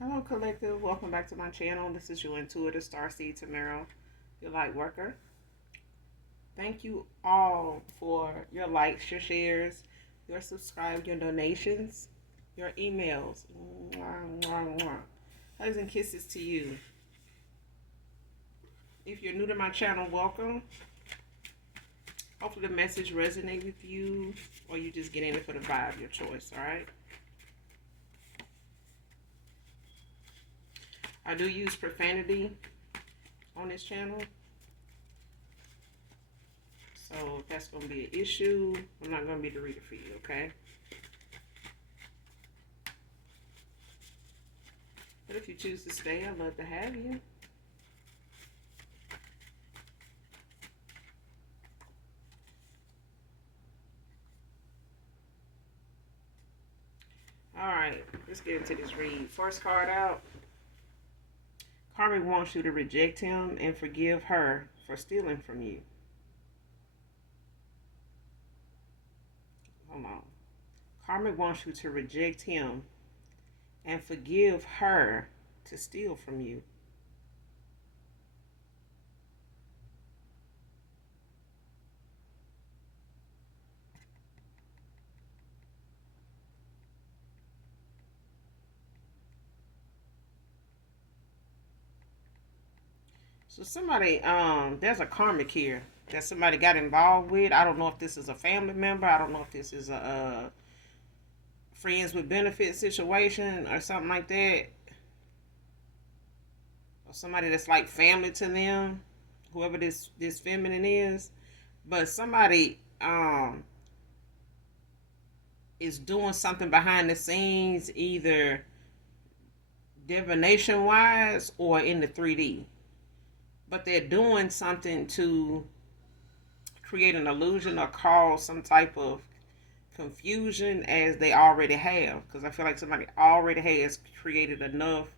Hello, Collective. Welcome back to my channel. This is your intuitive starseed Tamara, your light worker. Thank you all for your likes, your shares, your subscribe, your donations, your emails. Mwah, mwah, mwah. Hugs and kisses to you. If you're new to my channel, welcome. Hopefully the message resonates with you, or you just get in it for the vibe, your choice, all right? I do use profanity on this channel. So if that's going to be an issue, I'm not going to be the reader for you, okay? But if you choose to stay, I'd love to have you. Alright, let's get into this read. First card out. Karmic wants you to reject him and forgive her for stealing from you. Hold on. Karmic wants you to reject him and forgive her to steal from you. So somebody, there's a karmic here that somebody got involved with. I don't know if this is a family member. I don't know if this is a friends with benefit situation or something like that. Or somebody that's like family to them, whoever this feminine is. But somebody is doing something behind the scenes, either divination wise or in the 3D. But they're doing something to create an illusion or cause some type of confusion as they already have. Because I feel like somebody already has created enough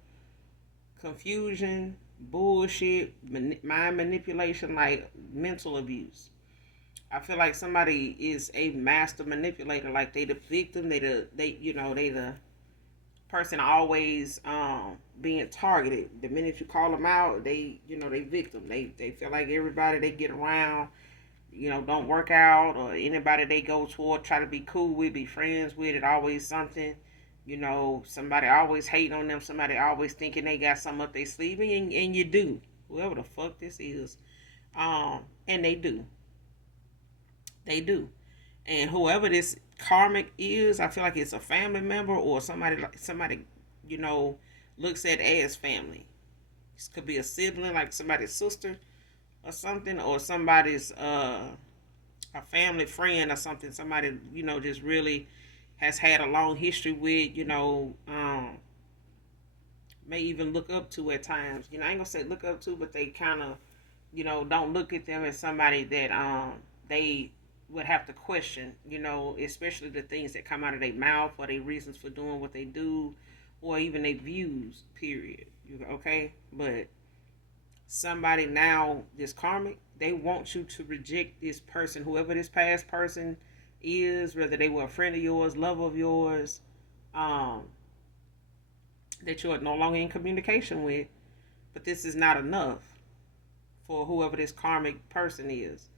confusion, bullshit, mind manipulation, like mental abuse. I feel like somebody is a master manipulator. Like they the victim, they the person always being targeted. The minute you call them out, they victim. They feel like everybody they get around, don't work out, or anybody they go toward, try to be cool with, be friends with, it always something. Somebody always hating on them, somebody always thinking they got something up their sleeve, and you do. Whoever the fuck this is. And they do. They do. And whoever this karmic is, I feel like it's a family member or somebody looks at as family. This could be a sibling, like somebody's sister or something, or somebody's a family friend or something. Somebody just really has had a long history with, may even look up to at times. I ain't gonna say look up to, but they kind of, don't look at them as somebody that they would have to question, especially the things that come out of their mouth or their reasons for doing what they do, or even their views, period. Okay? But somebody now, this karmic, they want you to reject this person, whoever this past person is, whether they were a friend of yours, lover of yours, that you're no longer in communication with. But this is not enough for whoever this karmic person is.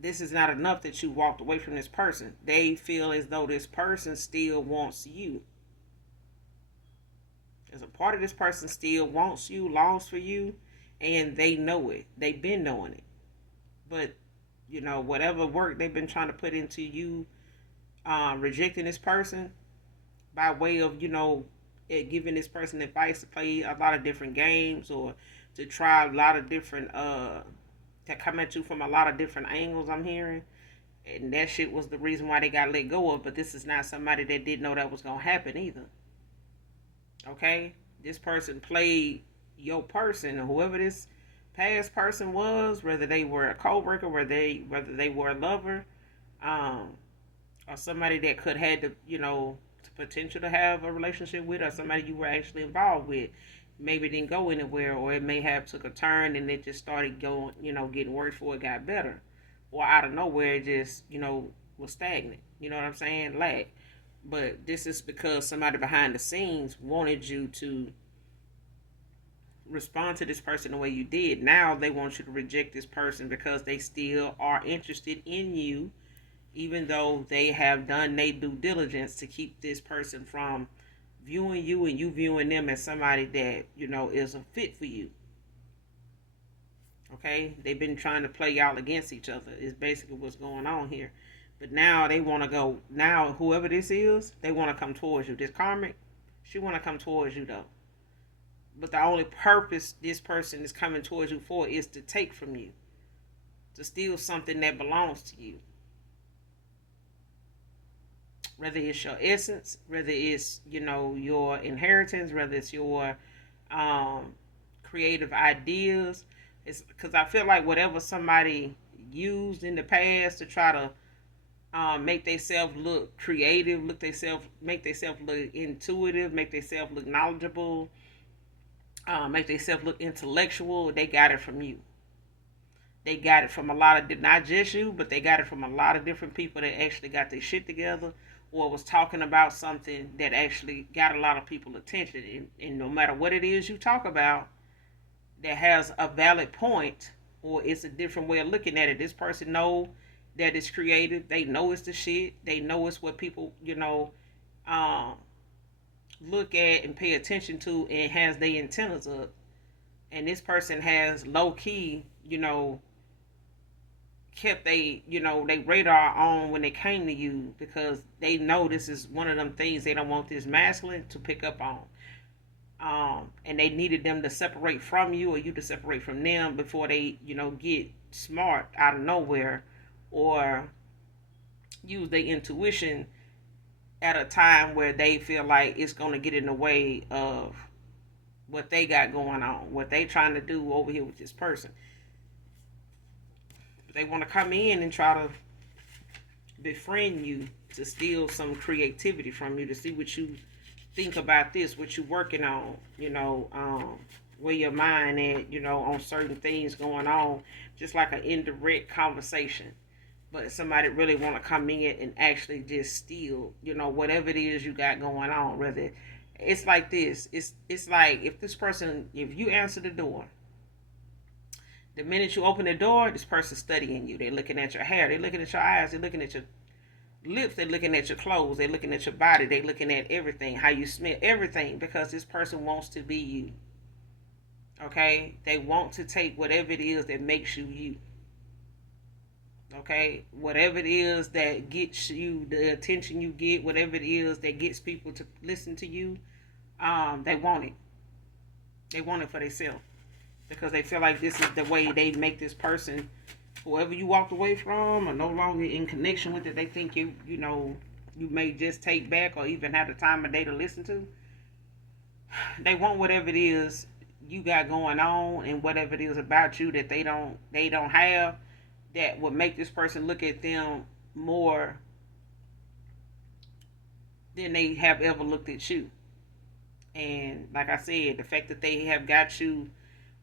This is not enough that you walked away from this person. They feel as though this person still wants you. As a part of this person still wants you, longs for you, and they know it. They've been knowing it. But, whatever work they've been trying to put into you, rejecting this person by way of, giving this person advice to play a lot of different games, or to try a lot of different that come at you from a lot of different angles, I'm hearing. And that shit was the reason why they got let go of. But this is not somebody that didn't know that was going to happen either. Okay? This person played your person, or whoever this past person was, whether they were a co-worker, whether they were a lover, or somebody that could have the potential to have a relationship with, or somebody you were actually involved with. Maybe it didn't go anywhere, or it may have took a turn and it just started going, getting worse before it got better, or out of nowhere it just, was stagnant. You know what I'm saying? Lack. But this is because somebody behind the scenes wanted you to respond to this person the way you did. Now they want you to reject this person because they still are interested in you, even though they have done their due diligence to keep this person from viewing you and you viewing them as somebody that, is a fit for you. Okay? They've been trying to play y'all against each other, is basically what's going on here. But now they want to go, now whoever this is, they want to come towards you. This karmic, she want to come towards you though. But the only purpose this person is coming towards you for is to take from you, to steal something that belongs to you. Whether it's your essence, whether it's, your inheritance, whether it's your creative ideas. It's because I feel like whatever somebody used in the past to try to make themselves look creative, make themselves look intuitive, make themselves look knowledgeable, make themselves look intellectual. They got it from you. They got it from a lot of, not just you, but they got it from a lot of different people that actually got their shit together or was talking about something that actually got a lot of people attention. And no matter what it is you talk about that has a valid point or it's a different way of looking at it, this person know that it's creative. They know it's the shit. They know it's what people, um, look at and pay attention to and has their antennas up. And this person has low key, kept they radar on when they came to you because they know this is one of them things they don't want this masculine to pick up on. And they needed them to separate from you or you to separate from them before they, get smart out of nowhere or use their intuition at a time where they feel like it's going to get in the way of what they got going on, what they trying to do over here with this person. They want to come in and try to befriend you to steal some creativity from you, to see what you think about this, what you working on, where your mind at, on certain things going on, just like an indirect conversation. But somebody really want to come in and actually just steal, whatever it is you got going on. Whether it's like this, it's like if you answer the door, the minute you open the door, this person's studying you. They're looking at your hair, they're looking at your eyes, they're looking at your lips, they're looking at your clothes, they're looking at your body, they're looking at everything, how you smell, everything, because this person wants to be you. Okay? They want to take whatever it is that makes you you. Okay? Whatever it is that gets you the attention you get, whatever it is that gets people to listen to you, they want it. They want it for themselves. Because they feel like this is the way they make this person, whoever you walked away from or no longer in connection with it, they think you may just take back or even have the time of day to listen to. They want whatever it is you got going on and whatever it is about you that they don't have, that would make this person look at them more than they have ever looked at you. And like I said, the fact that they have got you,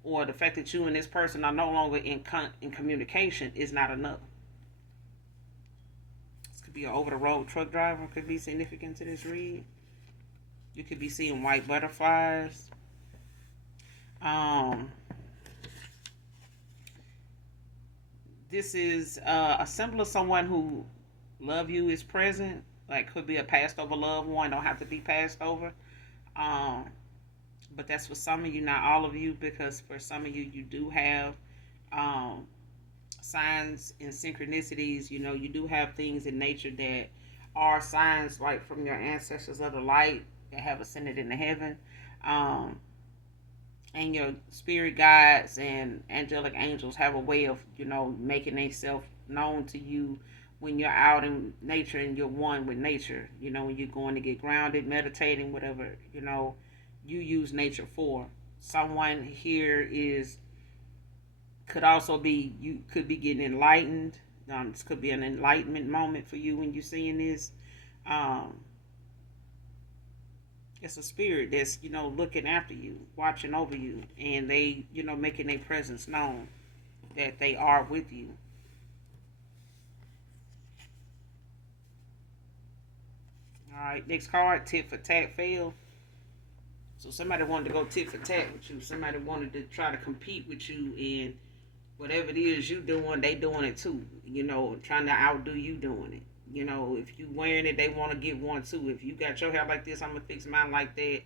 or the fact that you and this person are no longer in communication, is not enough. This could be an over-the-road truck driver, could be significant to this read. You could be seeing white butterflies. This is a symbol of someone who love you is present. Like could be a passed over loved one, don't have to be passed over. But that's for some of you, not all of you, because for some of you, you do have signs and synchronicities. You do have things in nature that are signs like from your ancestors of the light that have ascended into heaven. And your spirit guides and angelic angels have a way of, making themselves known to you when you're out in nature and you're one with nature. When you're going to get grounded, meditating, whatever, you use nature for. Someone here could also be, you could be getting enlightened. This could be an enlightenment moment for you when you're seeing this. It's a spirit that's, looking after you, watching over you, and they, making their presence known, that they are with you. All right, next card, tit for tat fail. So somebody wanted to go tit for tat with you. Somebody wanted to try to compete with you, and whatever it is you doing, they doing it too. Trying to outdo you doing it. If you wearing it, they want to get one too. If you got your hair like this, I'm gonna fix mine like that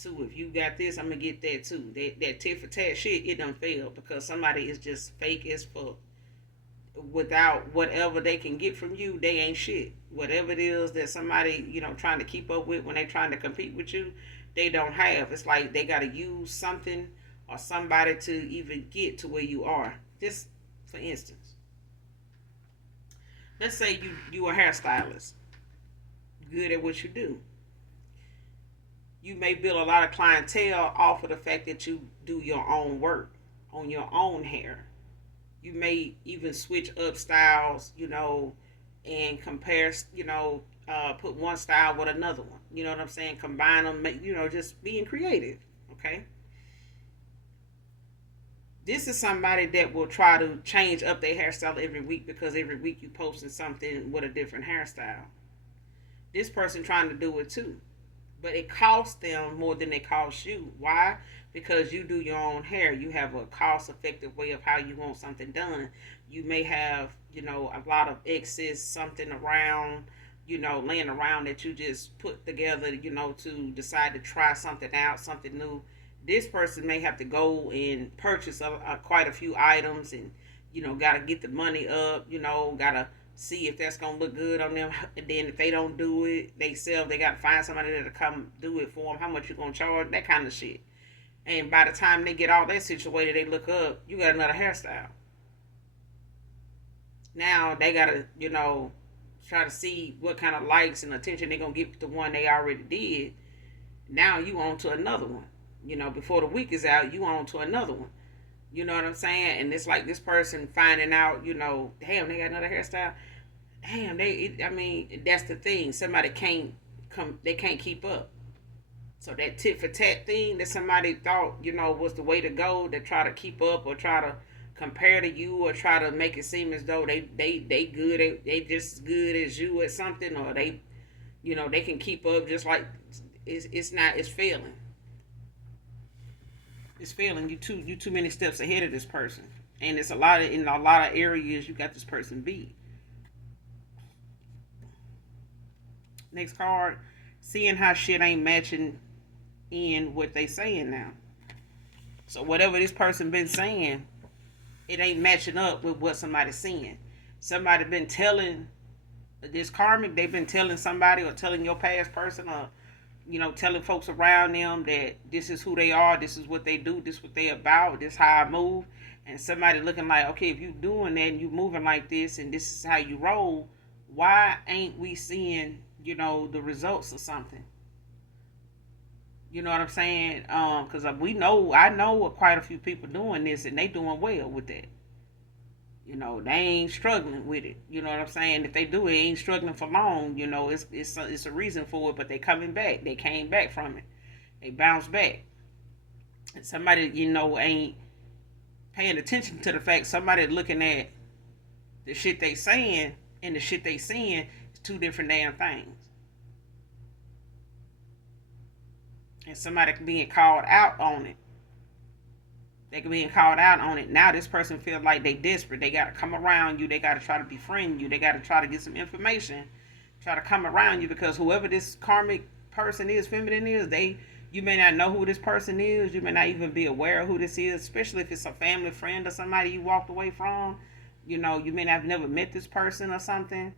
too. If you got this, I'm gonna get that too. That tit for tat shit, it done failed because somebody is just fake as fuck. Without whatever they can get from you, they ain't shit. Whatever it is that somebody, trying to keep up with when they trying to compete with you, they don't have. It's like they gotta use something or somebody to even get to where you are. Just for instance, let's say you a hairstylist, good at what you do. You may build a lot of clientele off of the fact that you do your own work on your own hair. You may even switch up styles, and compare, put one style with another one. You know what I'm saying? Combine them, just being creative. Okay. This is somebody that will try to change up their hairstyle every week because every week you posting something with a different hairstyle. This person trying to do it too, but it costs them more than it costs you. Why? Because you do your own hair. You have a cost effective way of how you want something done. You may have, a lot of excess something around, laying around that you just put together, to decide to try something out, something new. This person may have to go and purchase quite a few items, and got to get the money up, got to see if that's gonna look good on them. And then if they don't do it, they got to find somebody that'll come do it for them. How much you gonna charge? That kind of shit. And by the time they get all that situated, they look up, you got another hairstyle. Now they gotta, try to see what kind of likes and attention they're gonna get with the one they already did. Now you on to another one. Before the week is out, you on to another one. You know what I'm saying? And it's like this person finding out, damn, they got another hairstyle. Damn, that's the thing. Somebody can't come, they can't keep up. So that tit for tat thing that somebody thought, was the way to go, to try to keep up or try to compare to you or try to make it seem as though they good, they just as good as you at something, or they can keep up just like it's not, it's failing. It's failing. You too many steps ahead of this person, and it's in a lot of areas you got this person beat. Next card, seeing how shit ain't matching in what they saying now. So whatever this person been saying, it ain't matching up with what somebody's saying. Somebody been telling this karmic, they've been telling somebody or telling your past person or telling folks around them that this is who they are, this is what they do, this is what they about, this is how I move. And somebody looking like, okay, if you doing that and you moving like this and this is how you roll, why ain't we seeing, the results or something? You know what I'm saying? Because I know quite a few people doing this and they doing well with that. They ain't struggling with it. You know what I'm saying? If they do, it ain't struggling for long. It's a reason for it, but they coming back. They came back from it. They bounced back. And somebody, ain't paying attention to the fact somebody looking at the shit they saying and the shit they seeing is two different damn things. And somebody being called out on it. They can being called out on it. Now this person feels like they desperate. They gotta come around you. They gotta try to befriend you. They gotta try to get some information. Try to come around you because whoever this karmic person is, feminine is, you may not know who this person is. You may not even be aware of who this is, especially if it's a family friend or somebody you walked away from. You may not have never met this person or something.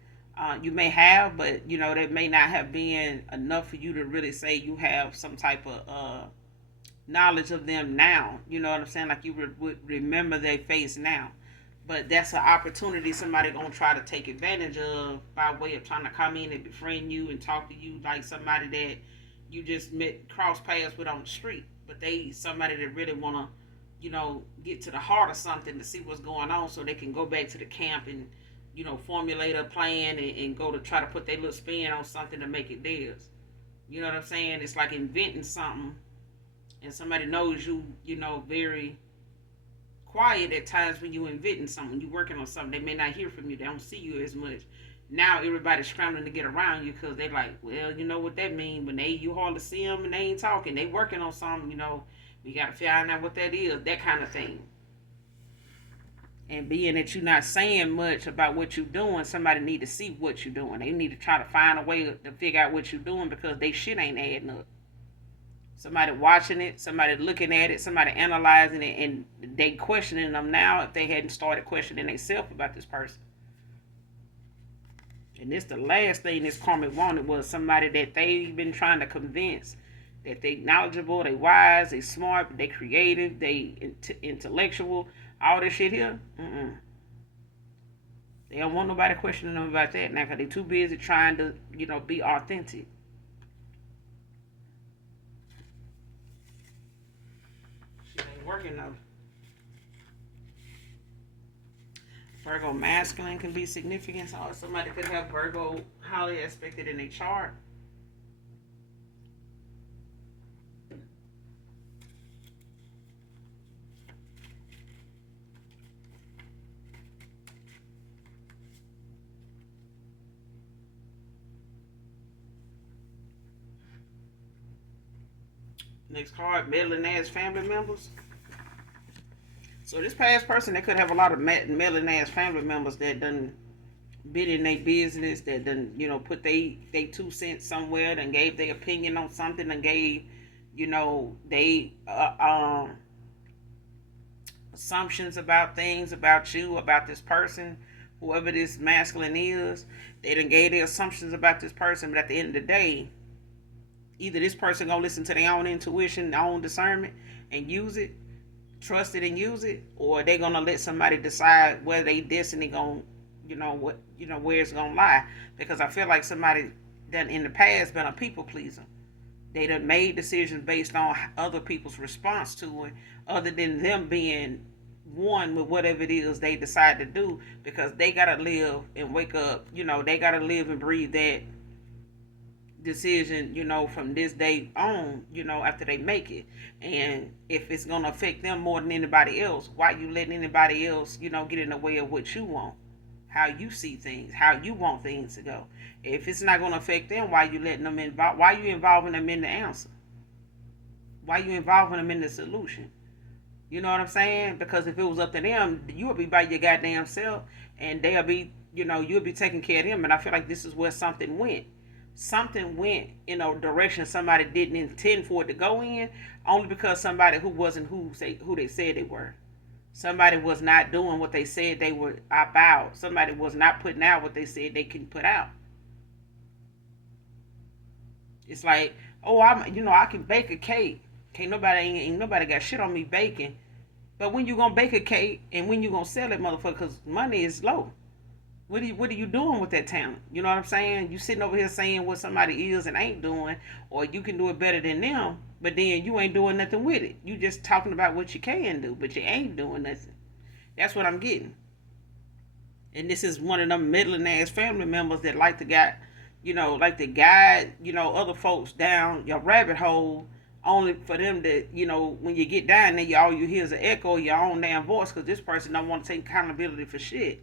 You may have, but that may not have been enough for you to really say you have some type of knowledge of them now. You know what I'm saying? Like you would remember their face now. But that's an opportunity somebody gonna try to take advantage of by way of trying to come in and befriend you and talk to you like somebody that you just met, cross paths with on the street. But they somebody that really wanna, get to the heart of something to see what's going on, so they can go back to the camp and formulate a plan and go to try to put their little spin on something to make it theirs. You know what I'm saying? It's like inventing something, and somebody knows you, very quiet at times when you inventing something, you working on something. They may not hear from you. They don't see you as much. Now everybody's scrambling to get around you because they like, well, you know what that mean when you hardly see them and they ain't talking. They working on something, we got to find out what that is, that kind of thing. And being that you're not saying much about what you're doing, somebody need to see what you're doing. They need to try to find a way to figure out what you're doing because they shit ain't adding up. Somebody watching it, somebody looking at it, somebody analyzing it, and they questioning them now if they hadn't started questioning themselves about this person. And this the last thing this karmic wanted was somebody that they been trying to convince that they knowledgeable, they wise, they smart, they creative, they intellectual, all this shit here. They don't want nobody questioning them about that now because they too busy trying to, be authentic. Shit ain't working though. Virgo masculine can be significant. Or somebody could have Virgo highly aspected in a chart. Next card, meddling ass family members. So this past person, they could have a lot of meddling ass family members that done been in their business, that done, put they 2 cents somewhere, and gave their opinion on something, and gave, they assumptions about things, about you, about this person, whoever this masculine is. They done gave their assumptions about this person, but at the end of the day, either this person gonna listen to their own intuition, their own discernment, and use it, trust it and use it, or they gonna let somebody decide where they destiny gonna, where it's gonna lie. Because I feel like somebody done in the past been a people pleaser. They done made decisions based on other people's response to it, other than them being one with whatever it is they decide to do, because they gotta live and wake up. They gotta live and breathe that decision, from this day on, after they make it. And if it's going to affect them more than anybody else, why you letting anybody else, get in the way of what you want, how you see things, how you want things to go? If it's not going to affect them, why you letting them involve? Why you involving them in the answer? Why you involving them in the solution? You know what I'm saying? Because if it was up to them, you would be by your goddamn self, and they'll be, you'll be taking care of them. And I feel like this is where something went. Something went in a direction somebody didn't intend for it to go in, only because somebody who wasn't who they said they were. Somebody was not doing what they said they were about. Somebody was not putting out what they said they can put out. It's like, oh, I can bake a cake. Ain't nobody got shit on me baking. But when you gonna bake a cake and when you gonna sell it, motherfucker? Because money is low. What are you doing with that talent? You know what I'm saying? You sitting over here saying what somebody is and ain't doing, or you can do it better than them, but then you ain't doing nothing with it. You just talking about what you can do, but you ain't doing nothing. That's what I'm getting. And this is one of them meddling ass family members that like to guide, other folks down your rabbit hole, only for them to, when you get down there, all you hear is an echo of your own damn voice, because this person don't want to take accountability for shit.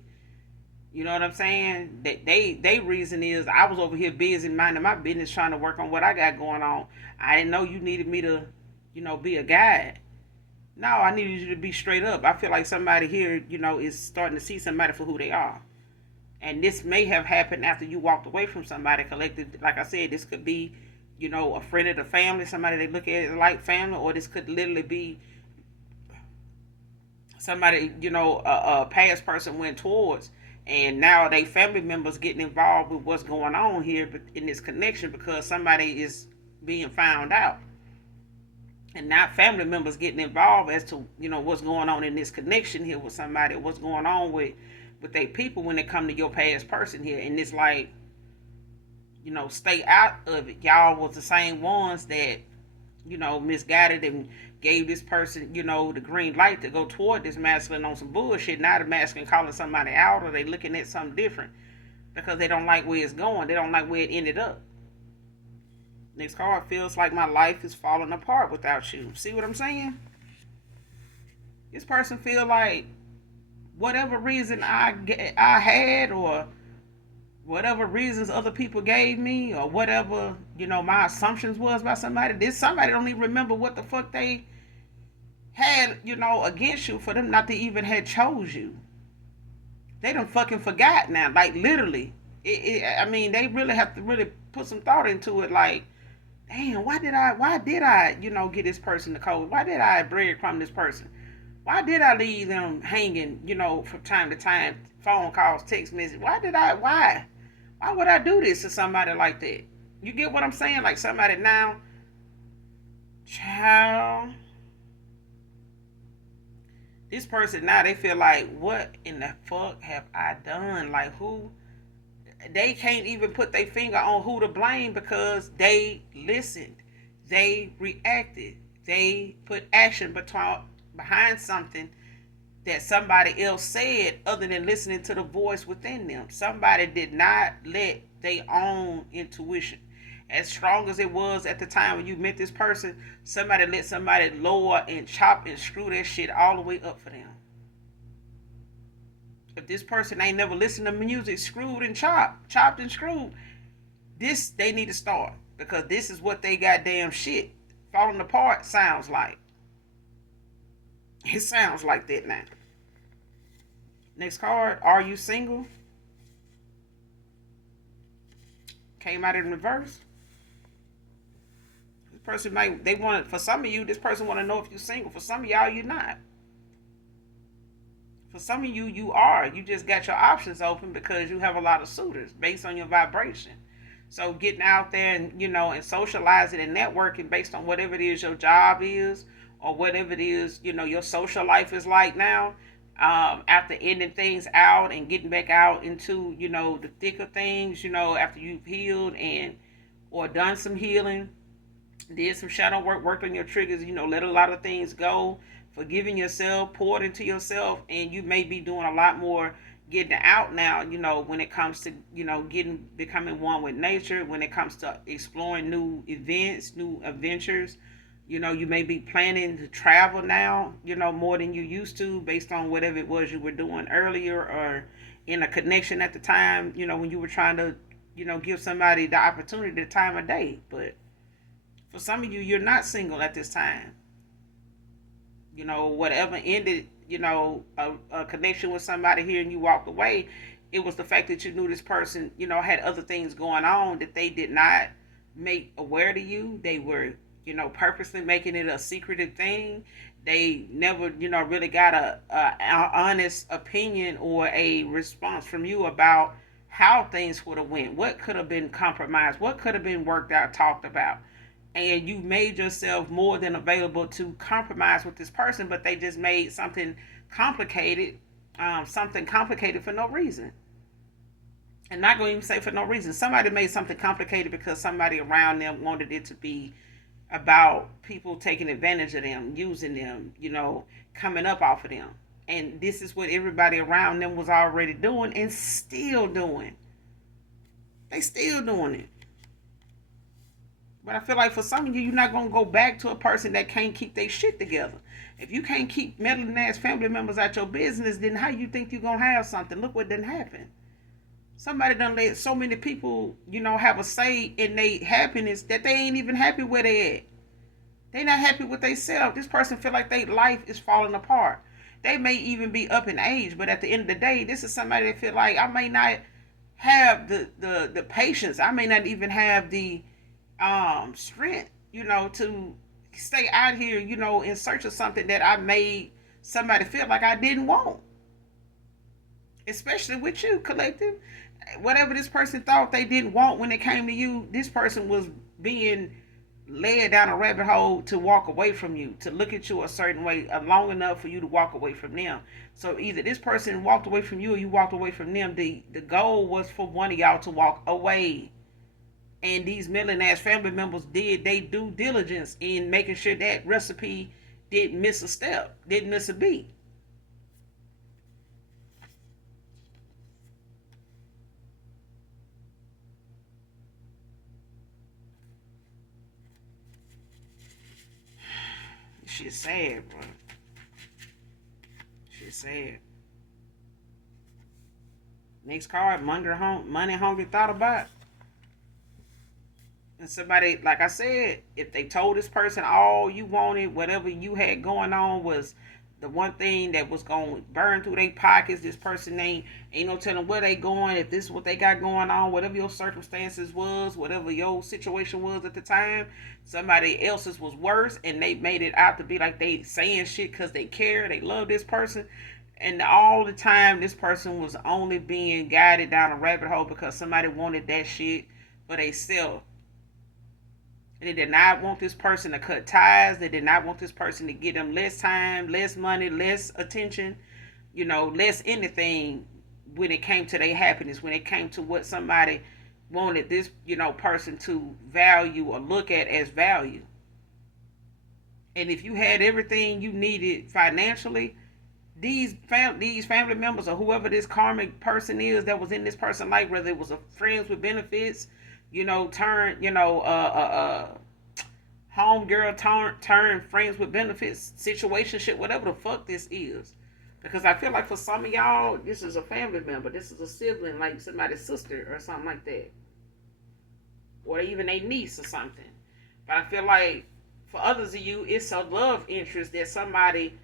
You know what I'm saying? They reason is, I was over here busy minding my business, trying to work on what I got going on. I didn't know you needed me to, be a guide. No, I needed you to be straight up. I feel like somebody here, is starting to see somebody for who they are. And this may have happened after you walked away from somebody collective. Like I said, this could be, a friend of the family, somebody they look at it like family, or this could literally be somebody, a past person went towards, and now they family members getting involved with what's going on here in this connection, because somebody is being found out, and not family members getting involved as to what's going on in this connection here with somebody, what's going on with their people when they come to your past person here. And it's like, stay out of it. Y'all was the same ones that misguided and gave this person, the green light to go toward this masculine on some bullshit. Now the masculine calling somebody out, or they looking at something different because they don't like where it's going. They don't like where it ended up. Next card, feels like my life is falling apart without you. See what I'm saying? This person feel like whatever reason I had, or whatever reasons other people gave me, or whatever, my assumptions was about somebody, this somebody don't even remember what the fuck they had, against you for them not to even had chose you. They done fucking forgot now, like literally. I mean, they really have to really put some thought into it. Like, damn, why did I, get this person the code? Why did I breadcrumb this person? Why did I leave them hanging, from time to time, phone calls, text messages? Why would I do this to somebody like that? You get what I'm saying? Like somebody now, child, this person now, they feel like, what in the fuck have I done? Like, who? They can't even put their finger on who to blame because they listened, they reacted, they put action behind something that somebody else said, other than listening to the voice within them. Somebody did not let their own intuition, as strong as it was at the time when you met this person, somebody let somebody lower and chop and screw that shit all the way up for them. If this person ain't never listened to music screwed and chopped and screwed, this they need to start, because this is what they goddamn shit falling apart sounds like. It sounds like that now. Next card, are you single? Came out in reverse. This person might, they want it, for some of you, this person want to know if you're single. For some of y'all, you're not. For some of you, you are. You just got your options open because you have a lot of suitors based on your vibration. So getting out there and, and socializing and networking based on whatever it is your job is, or whatever it is, your social life is like now, after ending things out and getting back out into, the thicker things, after you've healed and, or done some healing, did some shadow work, worked on your triggers, let a lot of things go, forgiving yourself, poured into yourself, and you may be doing a lot more getting out now, when it comes to, becoming one with nature, when it comes to exploring new events, new adventures. You may be planning to travel now, more than you used to, based on whatever it was you were doing earlier, or in a connection at the time, when you were trying to, give somebody the opportunity, the time of day. But for some of you, you're not single at this time. Whatever ended, a connection with somebody here and you walked away, it was the fact that you knew this person, had other things going on that they did not make aware to you. They were, purposely making it a secretive thing. They never, really got a honest opinion or a response from you about how things would have went, what could have been compromised, what could have been worked out, talked about. And you made yourself more than available to compromise with this person, but they just made something complicated, for no reason. And not going to even say for no reason. Somebody made something complicated because somebody around them wanted it to be about people taking advantage of them, using them, coming up off of them. And this is what everybody around them was already doing and still doing. They still doing it. But I feel like for some of you, you're not going to go back to a person that can't keep their shit together. If you can't keep meddling ass family members out your business, then how you think you're going to have something? Look what didn't happen. Somebody done let so many people, have a say in their happiness that they ain't even happy where they at. They not happy with themselves. This person feel like their life is falling apart. They may even be up in age, but at the end of the day, this is somebody that feel like I may not have the patience. I may not even have the strength, to stay out here, in search of something that I made somebody feel like I didn't want. Especially with you, collective. Whatever this person thought they didn't want when it came to you, this person was being led down a rabbit hole to walk away from you, to look at you a certain way long enough for you to walk away from them. So either this person walked away from you or you walked away from them. The goal was for one of y'all to walk away. And these meddling ass family members did they due diligence in making sure that recipe didn't miss a step, didn't miss a beat. Shit's sad, bro. Shit's sad. Next card, money hungry thought about. And somebody, like I said, if they told this person all you wanted, whatever you had going on was the one thing that was going to burn through their pockets, this person ain't no telling where they going, if this is what they got going on, whatever your circumstances was, whatever your situation was at the time, somebody else's was worse, and they made it out to be like they saying shit because they care, they love this person. And all the time, this person was only being guided down a rabbit hole because somebody wanted that shit for themselves. They did not want this person to cut ties. They did not want this person to give them less time, less money, less attention, less anything when it came to their happiness, when it came to what somebody wanted this, person to value or look at as value. And if you had everything you needed financially, these family members or whoever this karmic person is that was in this person's life, whether it was a friends with benefits, turn, home girl turn friends with benefits situationship, whatever the fuck this is. Because I feel like for some of y'all, this is a family member, this is a sibling, like somebody's sister or something like that, or even a niece or something. But I feel like for others of you, it's a love interest that somebody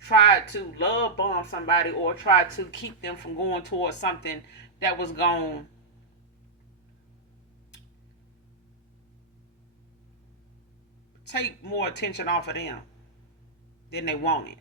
tried to love bomb somebody or tried to keep them from going towards something that was going to take more attention off of them than they wanted.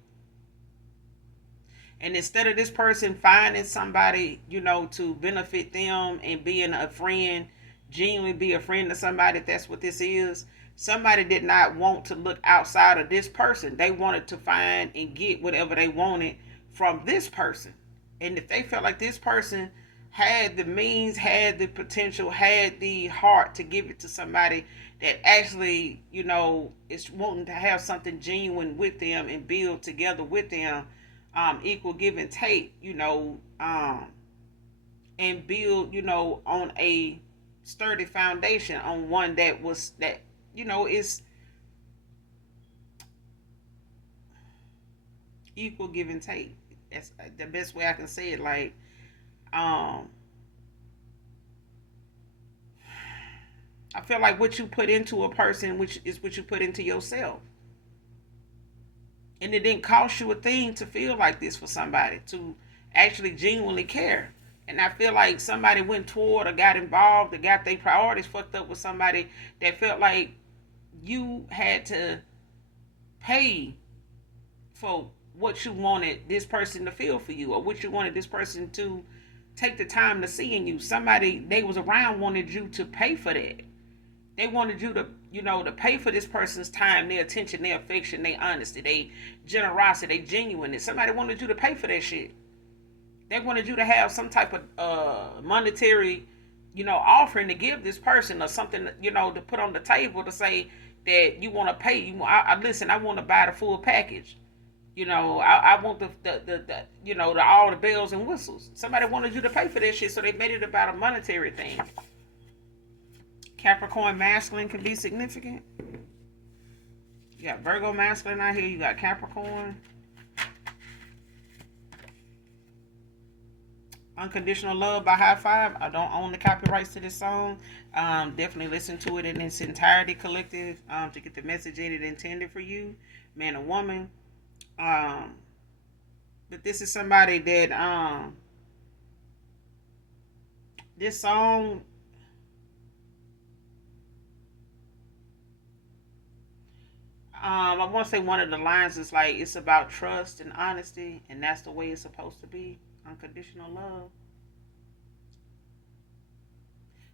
And instead of this person finding somebody, to benefit them and being a friend, genuinely be a friend to somebody, if that's what this is, somebody did not want to look outside of this person. They wanted to find and get whatever they wanted from this person. And if they felt like this person had the means, had the potential, had the heart to give it to somebody that actually, is wanting to have something genuine with them and build together with them, equal give and take, and build, on a sturdy foundation, on one that is equal give and take. That's the best way I can say it. Like, I feel like what you put into a person, which is what you put into yourself. And it didn't cost you a thing to feel like this for somebody, to actually genuinely care. And I feel like somebody went toward or got involved or got their priorities fucked up with somebody that felt like you had to pay for what you wanted this person to feel for you, or what you wanted this person to take the time to see in you. Somebody they was around wanted you to pay for that. They wanted you to, to pay for this person's time, their attention, their affection, their honesty, their generosity, their genuineness. Somebody wanted you to pay for that shit. They wanted you to have some type of monetary, offering to give this person, or something, to put on the table to say that you want to pay. Listen, I want to buy the full package. I want the all the bells and whistles. Somebody wanted you to pay for that shit, so they made it about a monetary thing. Capricorn masculine can be significant. You got Virgo masculine out here. You got Capricorn. Unconditional Love by High Five. I don't own the copyrights to this song. Definitely listen to it in its entirety, collective, to get the message in it intended for you, man or woman. But this is somebody that this song, I want to say one of the lines is like, it's about trust and honesty, and that's the way it's supposed to be. Unconditional love.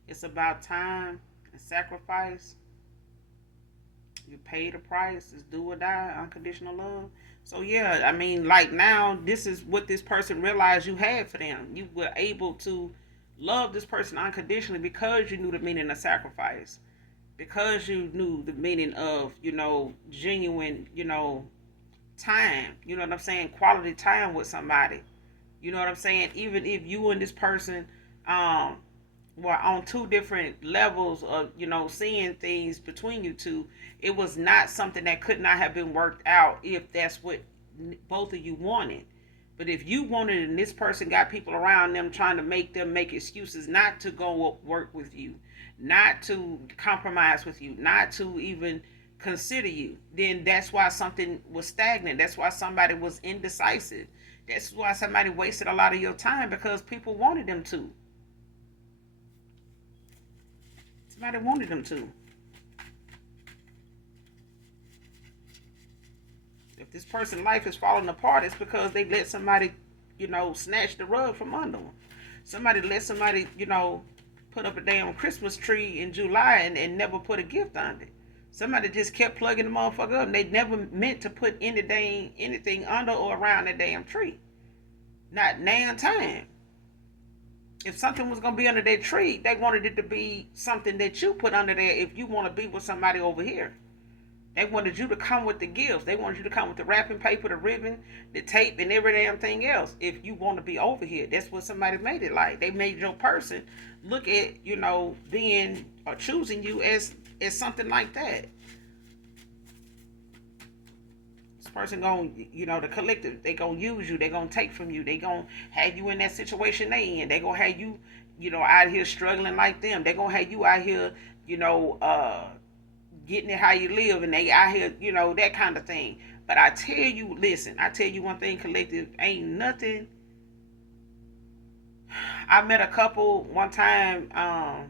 It's about time and sacrifice. You pay the price. It's do or die. Unconditional love. So yeah, I mean, like now, this is what this person realized you had for them. You were able to love this person unconditionally because you knew the meaning of sacrifice, because you knew the meaning of, genuine, time. You know what I'm saying? Quality time with somebody. You know what I'm saying? Even if you and this person were on two different levels of, seeing things between you two, it was not something that could not have been worked out if that's what both of you wanted. But if you wanted it and this person got people around them trying to make them make excuses not to go work with you, not to compromise with you, not to even consider you, then that's why something was stagnant. That's why somebody was indecisive. That's why somebody wasted a lot of your time because people wanted them to. Somebody wanted them to. If this person's life is falling apart, it's because they let somebody, snatch the rug from under them. Somebody let somebody, put up a damn Christmas tree in July and never put a gift on it. Somebody just kept plugging the motherfucker up. And they never meant to put anything under or around that damn tree. Not nan time. If something was gonna be under that tree, they wanted it to be something that you put under there. If you want to be with somebody over here, they wanted you to come with the gifts. They wanted you to come with the wrapping paper, the ribbon, the tape, and every damn thing else. If you want to be over here, that's what somebody made it like. They made your person look at, being or choosing you as something like that. This person gonna, the collective, they gonna use you. They gonna take from you. They gonna have you in that situation they in. They gonna have you, out here struggling like them. They gonna have you out here, getting it how you live, and they out here, that kind of thing. But I tell you, listen, I tell you one thing, collective, ain't nothing. I met a couple one time, I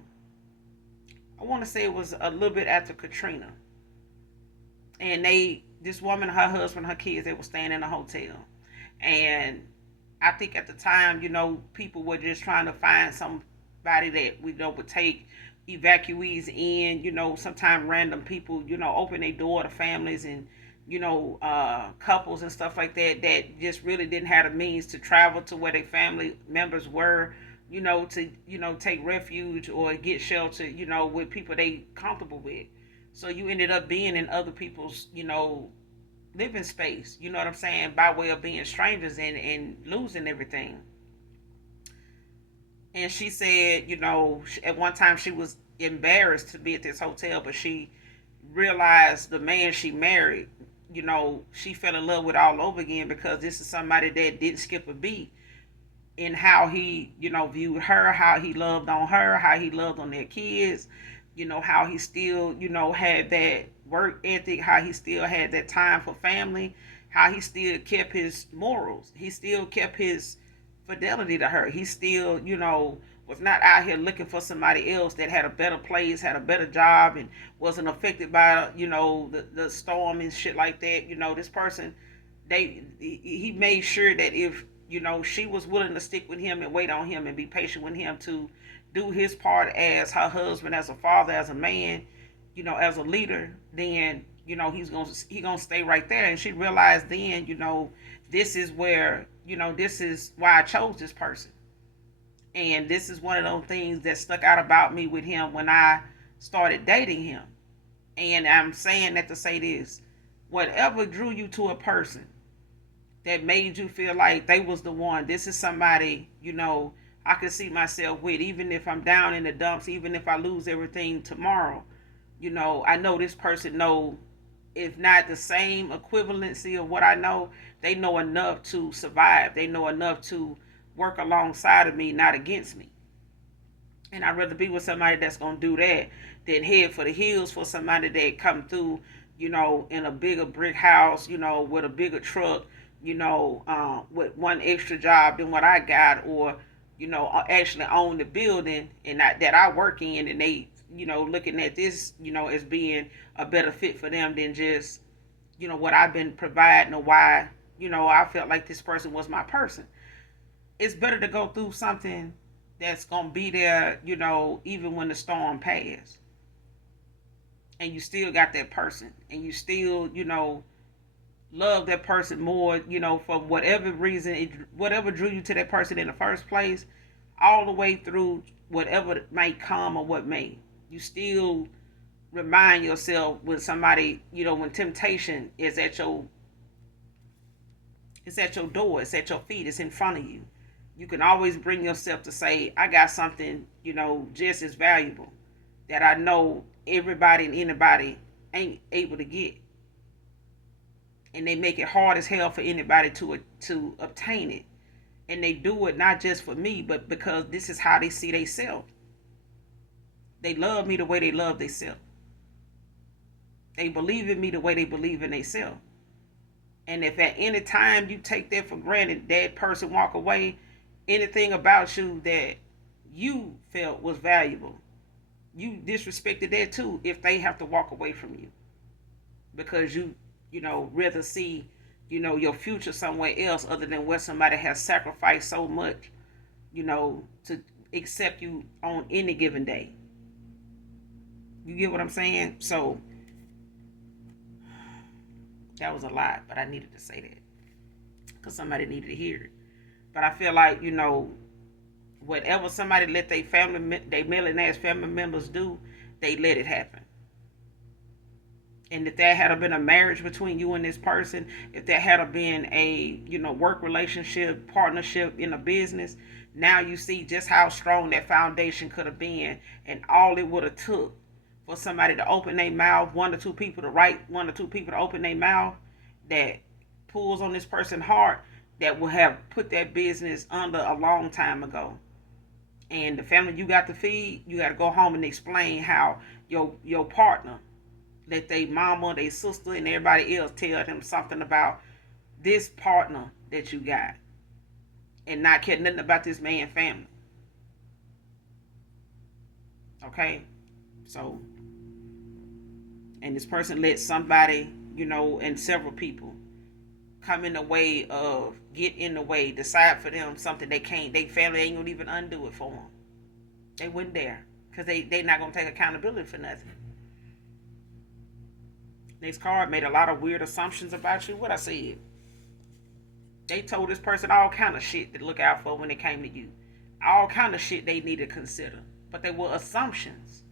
want to say it was a little bit after Katrina. And this woman, her husband, her kids, they were staying in a hotel. And I think at the time, people were just trying to find somebody that we know would take evacuees in. Sometimes random people, open their door to families and, couples and stuff like that just really didn't have the means to travel to where their family members were, to, take refuge or get shelter, with people they comfortable with. So you ended up being in other people's, living space, you know what I'm saying, by way of being strangers and losing everything. And she said, at one time she was embarrassed to be at this hotel, but she realized the man she married, she fell in love with all over again because this is somebody that didn't skip a beat in how he, viewed her, how he loved on her, how he loved on their kids, how he still, had that work ethic, how he still had that time for family, how he still kept his morals. He still kept his fidelity to her. He still, was not out here looking for somebody else that had a better place, had a better job, and wasn't affected by, the storm and shit like that. This person, he made sure that if, she was willing to stick with him and wait on him and be patient with him to do his part as her husband, as a father, as a man, as a leader, then, he gonna stay right there. And she realized then, this is where, this is why I chose this person. And this is one of those things that stuck out about me with him when I started dating him. And I'm saying that to say this: whatever drew you to a person that made you feel like they was the one, this is somebody, I could see myself with, even if I'm down in the dumps, even if I lose everything tomorrow, I know this person know, if not the same equivalency of what I know, they know enough to survive. They know enough to work alongside of me, not against me. And I'd rather be with somebody that's gonna do that than head for the hills for somebody that come through, in a bigger brick house, with a bigger truck, with one extra job than what I got, or actually own the building and that I work in, and they, looking at this, as being a better fit for them than just, what I've been providing, or why, I felt like this person was my person. It's better to go through something that's gonna be there, even when the storm passes, and you still got that person, and you still, love that person more, for whatever reason, whatever drew you to that person in the first place, all the way through whatever may come or what may. You still remind yourself when somebody, when temptation is it's at your door, it's at your feet, it's in front of you. You can always bring yourself to say, I got something, just as valuable that I know everybody and anybody ain't able to get. and they make it hard as hell for anybody to obtain it. And they do it not just for me, but because this is how they see themselves. They love me the way they love themselves. They believe in me the way they believe in themselves. And if at any time you take that for granted, that person walk away, anything about you that you felt was valuable, you disrespected that too if they have to walk away from you. Because you rather see, your future somewhere else other than where somebody has sacrificed so much, to accept you on any given day. You get what I'm saying? So that was a lot, but I needed to say that because somebody needed to hear it. But I feel like, whatever somebody let they million ass family members do, they let it happen. And if there had been a marriage between you and this person, if there had been a work relationship, partnership in a business, now you see just how strong that foundation could have been, and all it would have took for somebody to open their mouth, one or two people to open their mouth, that pulls on this person's heart, that will have put that business under a long time ago. And the family you got to feed, you got to go home and explain how your partner let their mama, their sister, and everybody else tell them something about this partner that you got, and not care nothing about this man's family. Okay? So, and this person let somebody, and several people come in the way of, get in the way, decide for them something they can't, they family ain't gonna even undo it for them. They wouldn't dare, because they not gonna take accountability for nothing. Next card made a lot of weird assumptions about you. What I said. They told this person all kind of shit to look out for when it came to you. All kind of shit they need to consider. But they were assumptions.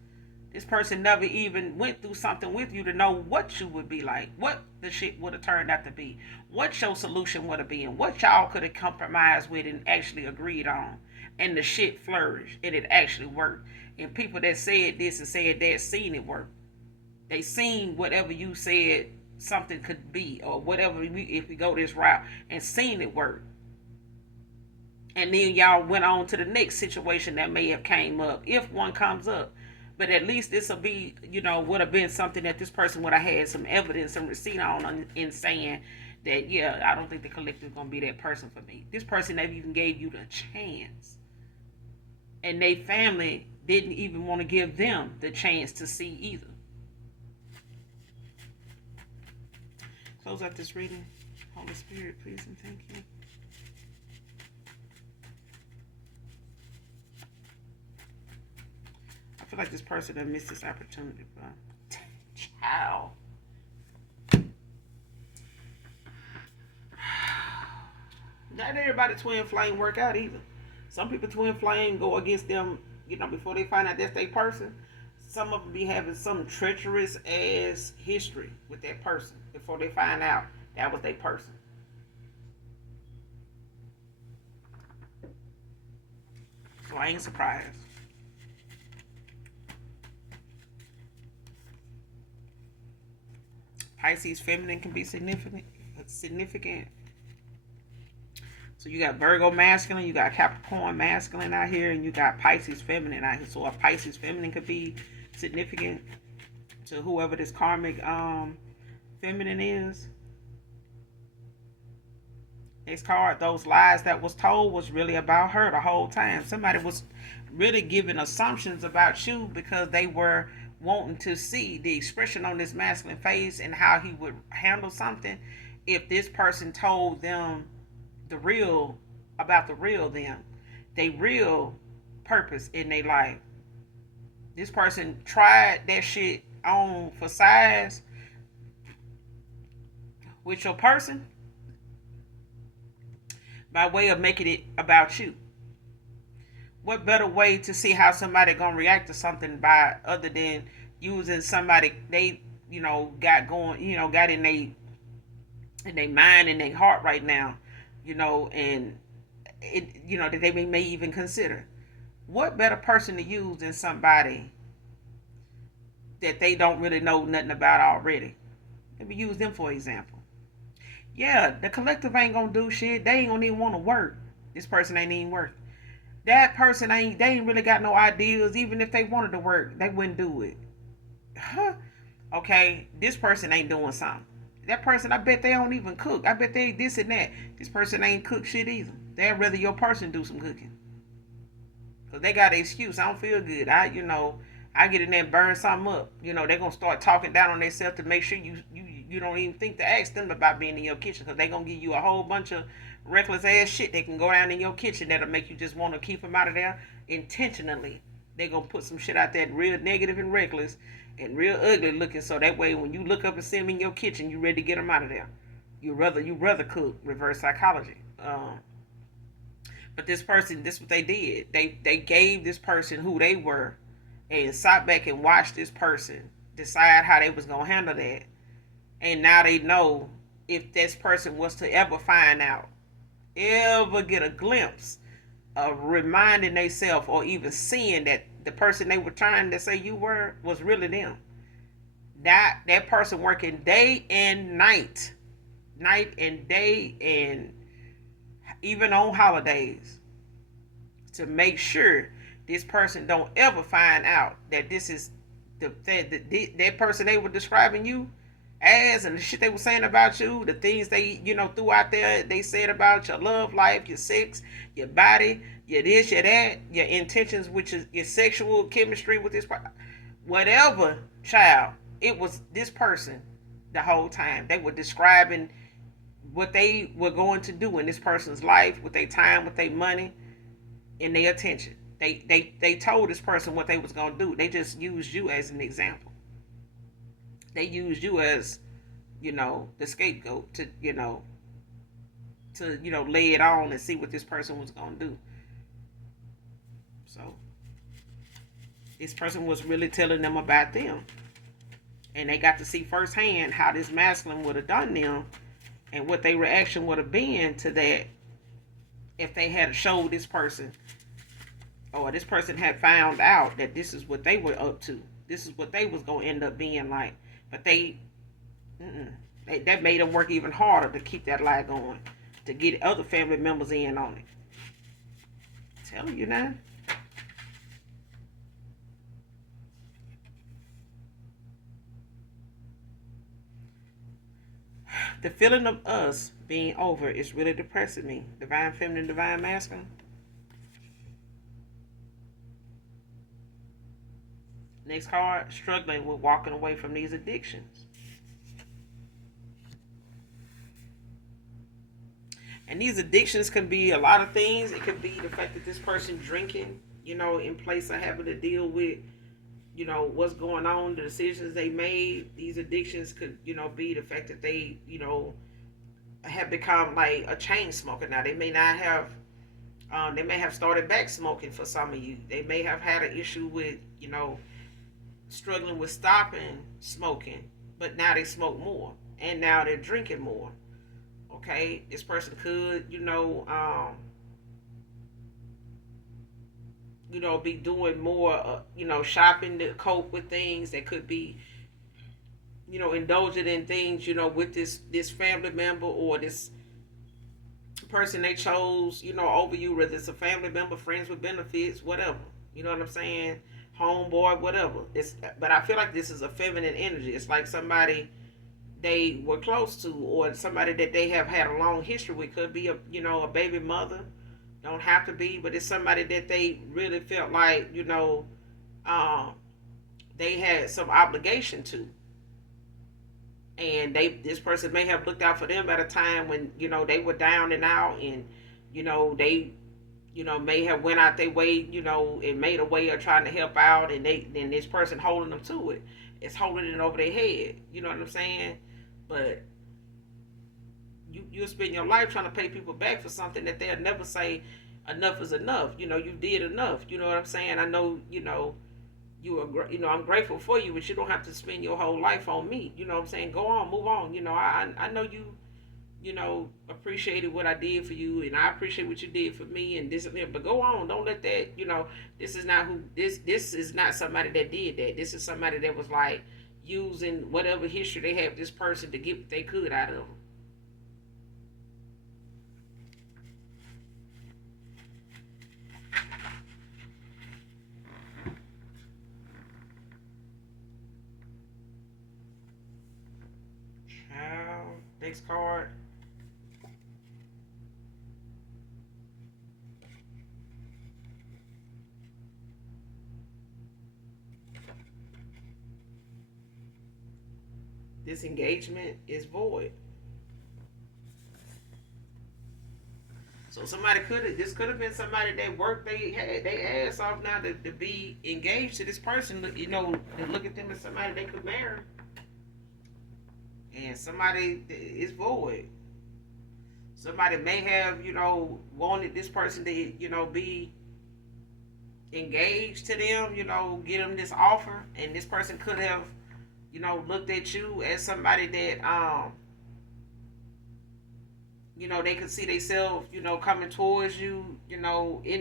This person never even went through something with you to know what you would be like. What the shit would have turned out to be. What your solution would have been. What y'all could have compromised with and actually agreed on. And the shit flourished. And it actually worked. And people that said this and said that seen it work. They seen whatever you said something could be, or whatever, if we go this route, and seen it work. And then y'all went on to the next situation that may have came up, if one comes up. But at least this will be, would have been something that this person would have had some evidence and receipt on in saying that, yeah, I don't think the collective is going to be that person for me. This person never even gave you the chance. And they family didn't even want to give them the chance to see either. Close out this reading. Holy Spirit, please and thank you. I feel like this person has missed this opportunity, but child. Not everybody twin flame work out either. Some people twin flame go against them, before they find out that's their person. Some of them be having some treacherous ass history with that person before they find out that was their person. So I ain't surprised. Pisces feminine can be significant. So you got Virgo masculine, you got Capricorn masculine out here, and you got Pisces feminine out here. So a Pisces feminine could be significant to whoever this karmic feminine is. Next card, those lies that was told was really about her the whole time. Somebody was really giving assumptions about you because they were wanting to see the expression on this masculine face and how he would handle something if this person told them the real them, they real purpose in their life. This person tried that shit on for size with your person by way of making it about you. What better way to see how somebody gonna react to something by other than using somebody they got going, got in their mind and their heart right now, and it that they may even consider. What better person to use than somebody that they don't really know nothing about already? Let me use them for example. Yeah, the collective ain't gonna do shit. They ain't gonna even want to work. This person ain't even working. That person ain't. They ain't really got no ideas. Even if they wanted to work, they wouldn't do it. Huh? Okay, this person ain't doing something. That person, I bet they don't even cook. I bet they this and that. This person ain't cook shit either. They'd rather your person do some cooking. Cause they got an excuse. I don't feel good. I get in there and burn something up. They're gonna start talking down on themselves to make sure you don't even think to ask them about being in your kitchen. Cause they gonna give you a whole bunch of reckless ass shit. They can go down in your kitchen that'll make you just want to keep them out of there intentionally. They gonna put some shit out there real negative and reckless and real ugly looking. So that way, when you look up and see them in your kitchen, you ready to get them out of there. You rather cook. Reverse psychology. But this person, this is what they did. They gave this person who they were, and sat back and watched this person decide how they was gonna handle that. And now they know if this person was to ever find out, ever get a glimpse of reminding themselves or even seeing that the person they were trying to say you were was really them. That person working day and night and day, and even on holidays, to make sure this person don't ever find out that this is that person they were describing you as, and the shit they were saying about you, the things they threw out there, they said about your love life, your sex, your body, your this, your that, your intentions, which is your sexual chemistry with this whatever, child. It was this person the whole time. They were describing what they were going to do in this person's life with their time, with their money, and their attention. They told this person what they was gonna do. They just used you as an example. They used you as, the scapegoat to, lay it on and see what this person was gonna do. So this person was really telling them about them. And they got to see firsthand how this masculine would have done them and what their reaction would have been to that if they had showed this person, or this person had found out that this is what they were up to. This is what they was going to end up being like. But that made them work even harder to keep that lie going, to get other family members in on it. I'm telling you now. The feeling of us being over is really depressing me. Divine feminine, divine masculine. Next card, struggling with walking away from these addictions. And these addictions can be a lot of things. It could be the fact that this person drinking, in place of having to deal with, what's going on, the decisions they made. These addictions could, be the fact that they, have become like a chain smoker. Now they may not have, they may have started back smoking for some of you. They may have had an issue with, struggling with stopping smoking, but now they smoke more, and now they're drinking more. Okay, this person could, be doing more, shopping to cope with things. That could be, indulging in things, with this family member or this person they chose, over you, whether it's a family member, friends with benefits, whatever. You know what I'm saying? Homeboy, whatever. But I feel like this is a feminine energy. It's like somebody they were close to, or somebody that they have had a long history with. Could be a baby mother. Don't have to be, but it's somebody that they really felt like, um, they had some obligation to. And this person may have looked out for them at a time when, they were down and out, and, they, may have went out their way, and made a way of trying to help out, and then this person holding them to it. It's holding it over their head. You know what I'm saying? But you'll spend your life trying to pay people back for something that they'll never say enough is enough. You did enough. You know what I'm saying? I know, I'm grateful for you, but you don't have to spend your whole life on me. You know what I'm saying? Go on, move on. I know you, appreciated what I did for you, and I appreciate what you did for me, and this and that. But go on, don't let that, this is not this is not somebody that did that. This is somebody that was like using whatever history they have with this person to get what they could out of them. Next card. This engagement is void. So this could have been somebody that worked they ass off now to be engaged to this person. You know, to look at them as somebody they could marry, and somebody is void. Somebody may have wanted this person to be engaged to them. Get them this offer, and this person could have looked at you as somebody that they could see themselves, coming towards you, in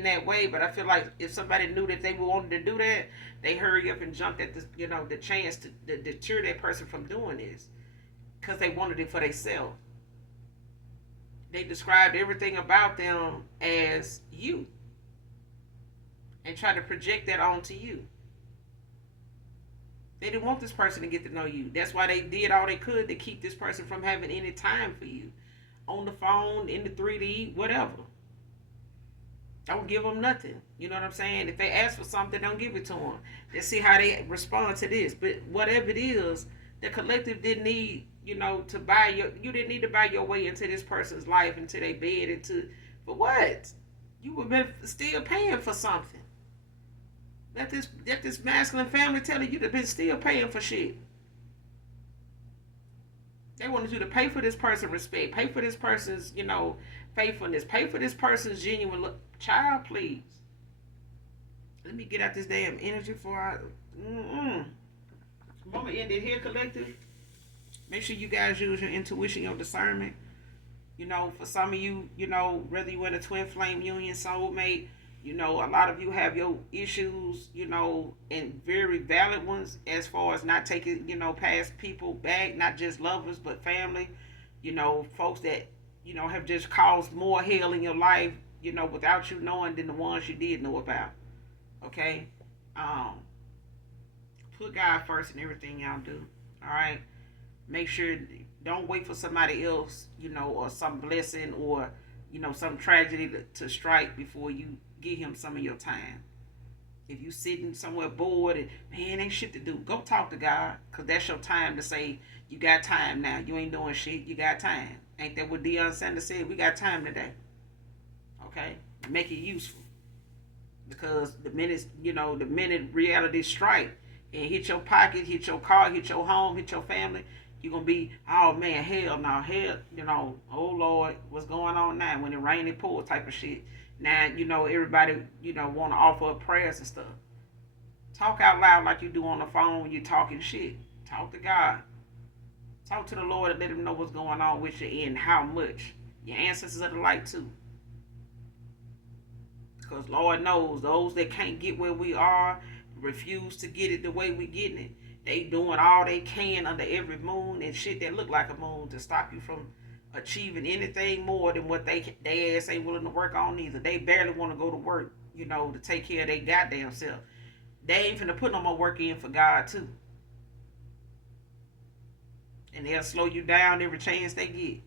that way. But I feel like if somebody knew that they wanted to do that, they hurry up and jumped at the chance to deter that person from doing this because they wanted it for themselves. They described everything about them as you and tried to project that onto you. They didn't want this person to get to know you. That's why they did all they could to keep this person from having any time for you. On the phone, in the 3D, whatever. Don't give them nothing. You know what I'm saying? If they ask for something, don't give it to them. Let's see how they respond to this. But whatever it is, the collective didn't need, to buy you didn't need to buy your way into this person's life, into their bed, for what? You would have been still paying for something. Let this masculine family tell you, you'd have been still paying for shit. They wanted you to pay for this person's respect, pay for this person's, faithfulness, pay for this person's genuine look. Child, please. Let me get out this damn energy before I'm gonna end it here, collective. Make sure you guys use your intuition, your discernment. For some of you, whether you're in a twin flame union, soulmate, a lot of you have your issues, and very valid ones as far as not taking, past people back, not just lovers, but family, folks that, have just caused more hell in your life, without you knowing than the ones you did know about. Okay? Put God first in everything y'all do. All right? Make sure, don't wait for somebody else, or some blessing or, some tragedy to strike before you give him some of your time. If you sitting somewhere bored and man ain't shit to do, go talk to God, because that's your time to say you got time now. You ain't doing shit, you got time. Ain't that what Deion Sanders said? We got time today. Okay? Make it useful. Because the minute reality strike and hit your pocket, hit your car, hit your home, hit your family, you're going to be, oh man, hell no, hell, oh Lord, what's going on now? When it rain, it pour type of shit. Now, everybody, want to offer up prayers and stuff. Talk out loud like you do on the phone when you're talking shit. Talk to God. Talk to the Lord and let him know what's going on with you and how much. Your ancestors are the light too. Because Lord knows those that can't get where we are, refuse to get it the way we getting it. They doing all they can under every moon and shit that look like a moon to stop you from achieving anything more than what they ass ain't willing to work on either. They barely want to go to work, to take care of their goddamn self. They ain't finna put no more work in for God too. And they'll slow you down every chance they get.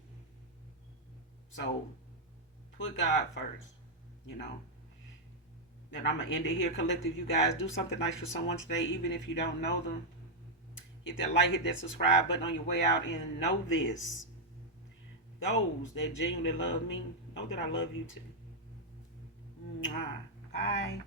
So put God first, And I'm gonna end it here, collective. You guys do something nice for someone today, even if you don't know them. Hit that like, hit that subscribe button on your way out, and know this. Those that genuinely love me, know that I love you too. Mwah. Bye.